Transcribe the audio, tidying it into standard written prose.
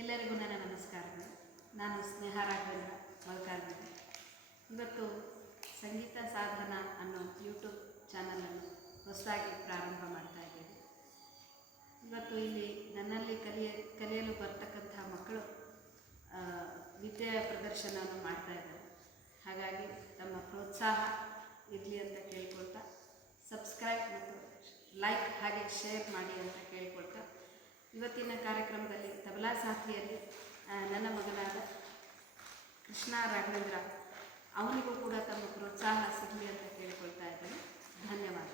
ಎಲ್ಲರಿಗೂ ನನ್ನ ನಮಸ್ಕಾರಗಳು. ನಾನು ಸ್ನೇಹ ರಾಘವೇಂದ್ರ ಮಲ್ಕಾರ್ಗಿದ್ದೆ. ಇವತ್ತು ಸಂಗೀತ ಸಾಧನ ಅನ್ನೋ ಯೂಟ್ಯೂಬ್ ಚಾನಲನ್ನು ಹೊಸದಾಗಿ ಪ್ರಾರಂಭ ಮಾಡ್ತಾ ಇದ್ದೇನೆ. ಇವತ್ತು ಇಲ್ಲಿ ನನ್ನಲ್ಲಿ ಕಲಿಯಲು ಬರ್ತಕ್ಕಂಥ ಮಕ್ಕಳು ವಿದ್ಯೆಯ ಪ್ರದರ್ಶನವನ್ನು ಮಾಡ್ತಾ ಇದ್ದಾರೆ. ಹಾಗಾಗಿ ತಮ್ಮ ಪ್ರೋತ್ಸಾಹ ಇರಲಿ ಅಂತ ಕೇಳ್ಕೊಳ್ತಾ, ಸಬ್ಸ್ಕ್ರೈಬ್ ಮತ್ತು ಲೈಕ್ ಹಾಗೆ ಶೇರ್ ಮಾಡಿ ಅಂತ ಕೇಳ್ಕೊಳ್ತಾ, ಇವತ್ತಿನ ಕಾರ್ಯಕ್ರಮದಲ್ಲಿ ತಬಲಾ ಸಾಥಿಯಲ್ಲಿ ನನ್ನ ಮಗನಾದ ಕೃಷ್ಣ ರಾಘವೇಂದ್ರ ಅವನಿಗೂ ಕೂಡ ತಮ್ಮ ಪ್ರೋತ್ಸಾಹ ಸಿಗಲಿ ಅಂತ ಕೇಳ್ಕೊಳ್ತಾ ಇದ್ದೇನೆ. ಧನ್ಯವಾದ.